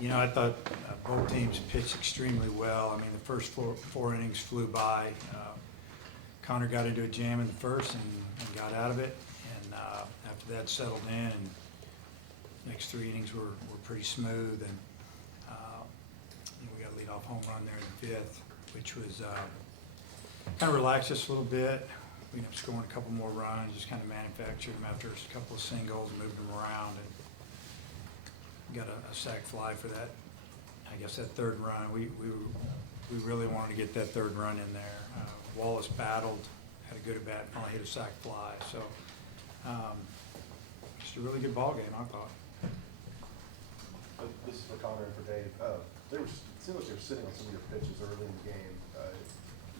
I thought both teams pitched extremely well. I mean, the first four innings flew by. Connor got into a jam in the first and got out of it. And after that settled in, and next three innings were pretty smooth. And we got a leadoff home run there in the fifth, which was kind of relaxed us a little bit. We ended up scoring a couple more runs, just kind of manufactured them after a couple of singles, moved them around, and got a sac fly for that. I guess that third run, we really wanted to get that third run in there. Wallace battled, had a good at bat, finally hit a sac fly. So just a really good ball game, I thought. This is for Connor and for Dave. It seemed like they were sitting on some of your pitches early in the game.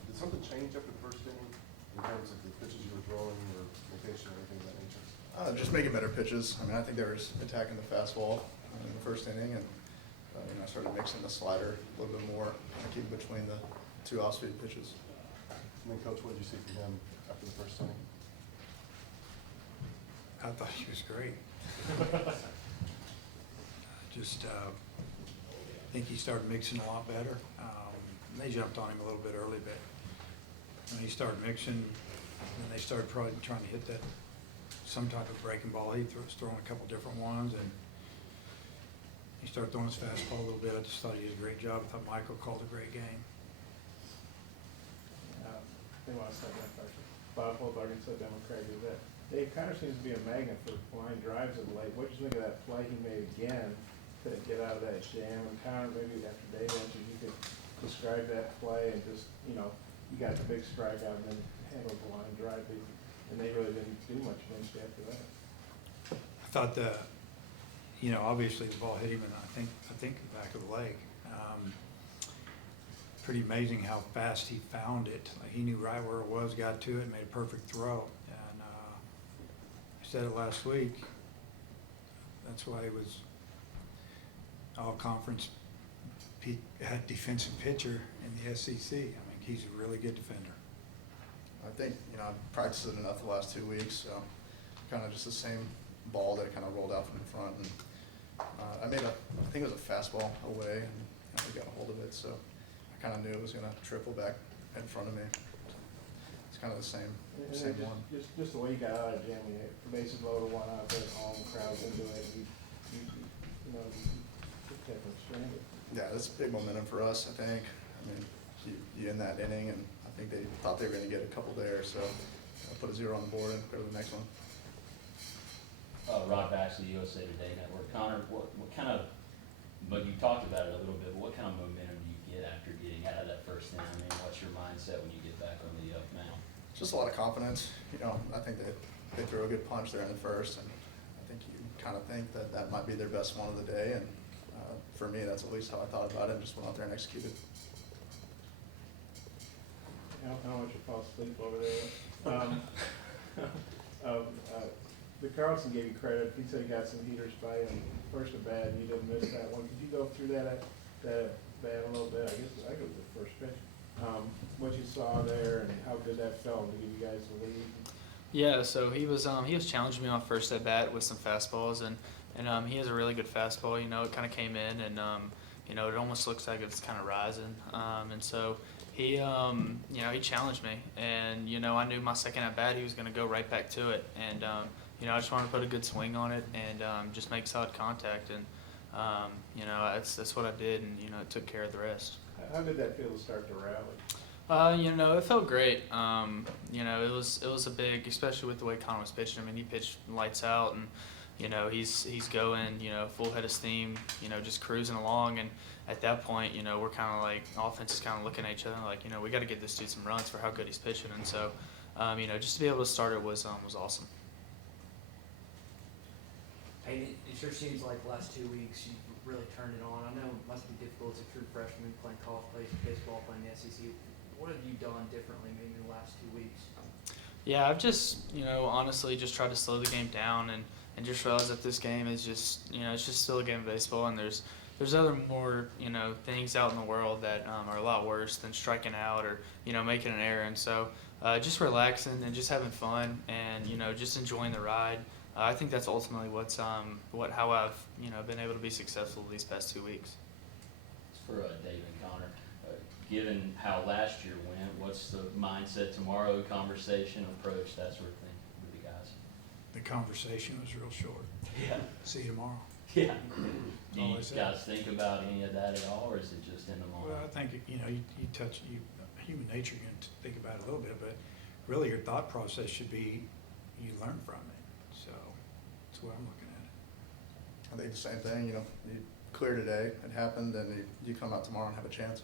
Did something change after the first inning in terms of the pitches you were throwing or location or anything of that nature? Just making better pitches. I mean, I think they were just attacking the fastball in the first inning, and I started mixing the slider a little bit more, keeping between the two off-speed pitches. And then, Coach, what did you see from him after the first inning? I thought he was great. I think he started mixing a lot better. They jumped on him a little bit early, but when he started mixing, and they started probably trying to hit that some type of breaking ball. He was throwing a couple different ones, and he started throwing his fastball a little bit. I just thought he did a great job. I thought Michael called a great game. They want to start that question. Bob Hobart and sit down with Craig is that Dave Connor seems to be a magnet for line drives of late. What did you think of that play he made again to get out of that jam? And Connor, maybe after Dave answers, you could describe that play and just, you got the big strikeout and then handled the line drive. And they really didn't do much eventually after that. I thought obviously the ball hit him in I think the back of the leg. Pretty amazing how fast he found it. Like, he knew right where it was, got to it, made a perfect throw. And I said it last week. That's why he was all conference defensive pitcher in the SEC. I mean, he's a really good defender. I think, I've practiced it enough the last 2 weeks, so kind of just the same ball that kind of rolled out from the front. And I think it was a fastball away, and we got a hold of it, so I kind of knew it was going to triple back in front of me. It's kind of the same one. Just the way you got out of jam, the bases loaded, one out there at home, crowds into it, you kept it stranded. Yeah, that's big momentum for us, I think. I mean, you in that inning, and I think they thought they were going to get a couple there, so I put a 0 on the board and go to the next one. Rod Baxley, USA Today Network. Connor, what kind of, but you talked about it a little bit, but what kind of momentum do you get after getting out of that first inning? I mean, what's your mindset when you get back on the mound? Just a lot of confidence. I think they threw a good punch there in the first, and I think you kind of think that might be their best one of the day, and for me, that's at least how I thought about it, and just went out there and executed. I don't want you to fall asleep over there. The Carlson gave you credit. He said he got some heaters by him first at bat, and you didn't miss that one. Could you go through that bat a little bit? I guess it was the first pitch. What you saw there and how good that felt to give you guys the lead. Yeah, so he was challenging me on first at bat with some fastballs, and he has a really good fastball. It kind of came in, and it almost looks like it's kind of rising, and so he he challenged me, and I knew my second at bat he was going to go right back to it, and I just wanted to put a good swing on it and just make solid contact, and that's what I did, and it took care of the rest. How did that feel to start to rally? It felt great. It was a big, especially with the way Connor was pitching. I mean, he pitched lights out, and he's going, full head of steam, just cruising along. And at that point, we're kind of like, offense is kind of looking at each other like, we got to get this dude some runs for how good he's pitching. And so, just to be able to start it was awesome. Hey, it sure seems like the last 2 weeks you've really turned it on. I know it must be difficult as a true freshman playing college baseball, playing the SEC. What have you done differently maybe in the last 2 weeks? Yeah, I've just, honestly just tried to slow the game down and just realized that this game is just, it's just still a game of baseball, and there's other more, things out in the world that are a lot worse than striking out or, making an error. And so just relaxing and just having fun and, just enjoying the ride. I think that's ultimately how I've been able to be successful these past 2 weeks. For Dave and Connor, given how last year went, what's the mindset tomorrow, conversation, approach, that sort of thing with the guys? The conversation was real short. Yeah. See you tomorrow. Yeah. Do All you I said. guys think about any of that at all, or is it just in the Well, I moment? think, human nature, you're gonna think about it a little bit, but really your thought process should be, you learn from it. So, that's the way I'm looking at it. I think the same thing, you clear today, it happened, and you come out tomorrow and have a chance.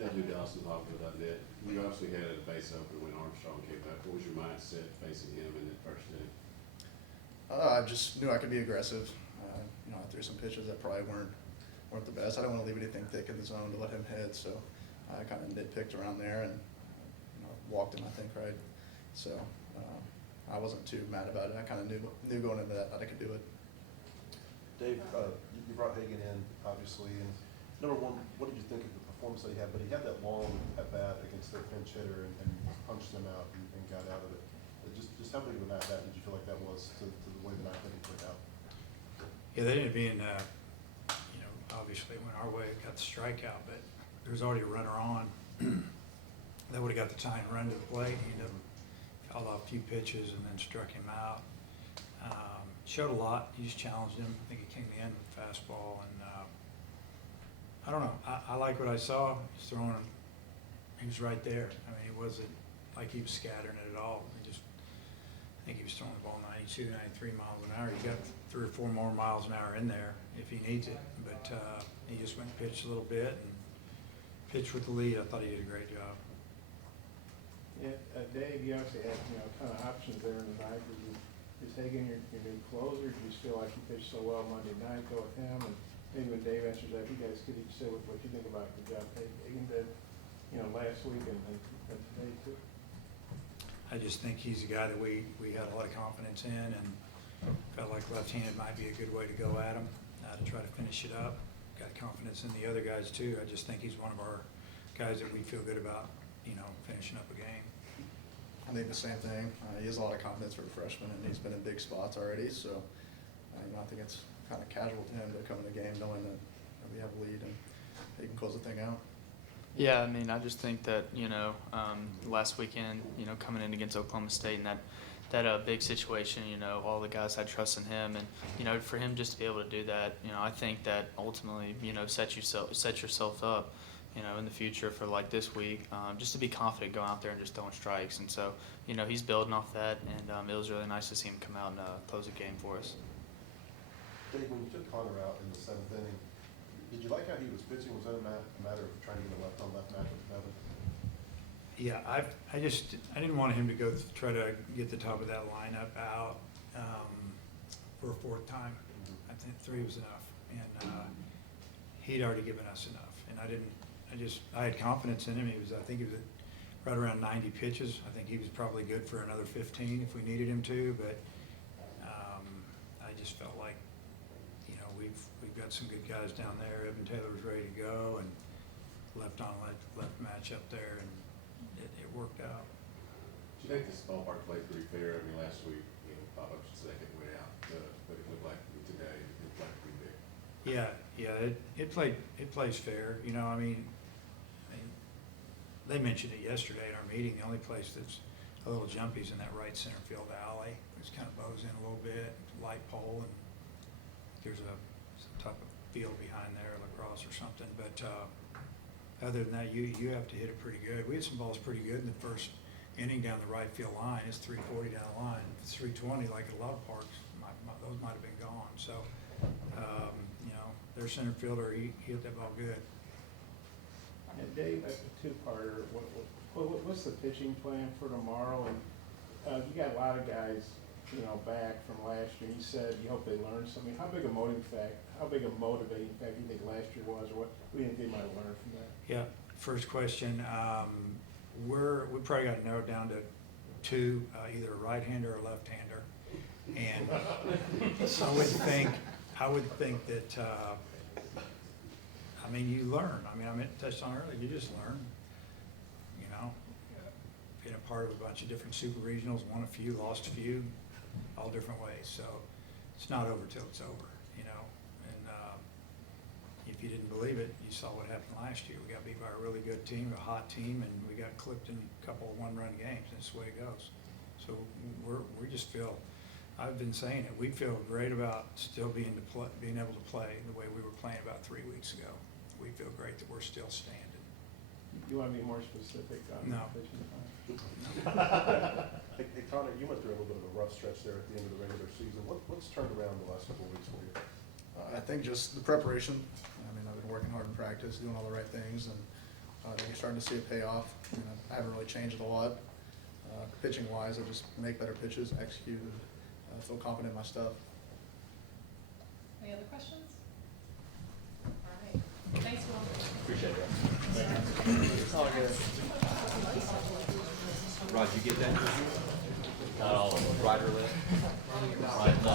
W. Dawson talked about that. You obviously had a base opener when Armstrong came back. What was your mindset facing him in that first inning? I just knew I could be aggressive. I threw some pitches that probably weren't the best. I don't want to leave anything thick in the zone to let him hit, so I kind of nitpicked around there and walked him, I think, right. So I wasn't too mad about it. I kind of knew going into that I could do it. Dave, you brought Hagan in, obviously, and number one, what did you think of the performance that he had? But he had that long at bat against their pinch hitter and punched them out and got out of it. Just how big of an at bat did you feel like that was to the way the night that he played out? Yeah, they ended up being, obviously went our way, got the strikeout, but there was already a runner on. They would've got the tying run to the plate. He ended up fouled off a few pitches and then struck him out. Showed a lot. He just challenged him. I think he came in with fastball, and I don't know. I like what I saw. He's throwing. He was right there. I mean, it wasn't like he was scattering it at all. I think he was throwing the ball 92, 93 miles an hour. You got 3 or 4 more miles an hour in there if he needs it. But he just went and pitched a little bit and pitched with the lead. I thought he did a great job. Yeah, Dave, you obviously had, a ton of options there in the night. Is Hagan your new closer? Do you just feel like he pitched so well Monday night, go with him? And maybe when Dave answers that, you guys could each say what you think about the job Hagan did, last week and today too. I just think he's a guy that we had a lot of confidence in, and felt like left-handed might be a good way to go at him, to try to finish it up. Got confidence in the other guys too. I just think he's one of our guys that we feel good about, finishing up a game. I think the same thing. He has a lot of confidence for a freshman, and he's been in big spots already. So, I think it's kind of casual to him to come in the game knowing that we have a lead and he can close the thing out. Yeah, I mean, I just think that last weekend, coming in against Oklahoma State and that big situation, all the guys had trust in him, and for him just to be able to do that, I think that ultimately, set yourself up, in the future for like this week, just to be confident going out there and just throwing strikes. And so, he's building off that, and it was really nice to see him come out and close the game for us. Dave, when you took Connor out in the 7th inning, did you like how he was pitching? Was that a matter of trying to get a left-on-left matchup with Evan? Yeah, I didn't want him to go try to get the top of that lineup out for a 4th time. I think 3 was enough, and he'd already given us enough. And I had confidence in him. I think he was at right around 90 pitches. I think he was probably good for another 15 if we needed him to. But I just felt like, we've got some good guys down there. Evan Taylor was ready to go, and left match up there, and it worked out. Do you think this ballpark played pretty fair? I mean, last week, Pop-Up's second went out, but it looked like today it played pretty big. Yeah, it plays fair. They mentioned it yesterday at our meeting. The only place that's a little jumpy is in that right center field alley. It kind of bows in a little bit, light pole, and there's some type of field behind there, lacrosse or something. But other than that, you have to hit it pretty good. We had some balls pretty good in the first inning down the right field line. It's 340 down the line. If it's 320, like at a lot of parks, those might have been gone. So, their center fielder, he hit that ball good. And Dave, that's a two-parter. What's the pitching plan for tomorrow? And you got a lot of guys, back from last year. You said you hope they learn something. How big a motivating fact do you think last year was, or what do you think they might have learned from that? Yeah, first question, we probably got narrowed down to 2, either a right-hander or a left-hander. And I would think that, you learn. I touched on earlier, you just learn, being a part of a bunch of different super regionals, won a few, lost a few, all different ways. So it's not over till it's over, you know. And if you didn't believe it, you saw what happened last year. We got beat by a really good team, a hot team, and we got clipped in a couple of one-run games. That's the way it goes. So we just feel, I've been saying it, we feel great about still being able to play the way we were playing about 3 weeks ago. We feel great that we're still standing. You wanna be more specific on No. the pitching plan? Hey, Connor, you went through a little bit of a rough stretch there at the end of the regular season. What's turned around the last couple of weeks for you? I think just the preparation. I mean, I've been working hard in practice, doing all the right things, and I think you're starting to see it pay off. I mean, I haven't really changed a lot. Pitching wise, I just make better pitches, execute, and feel confident in my stuff. Any other questions? All right, thanks, Will. Appreciate it. It's all good. Rod, you get that? Not all of them. Rider list? Right, no.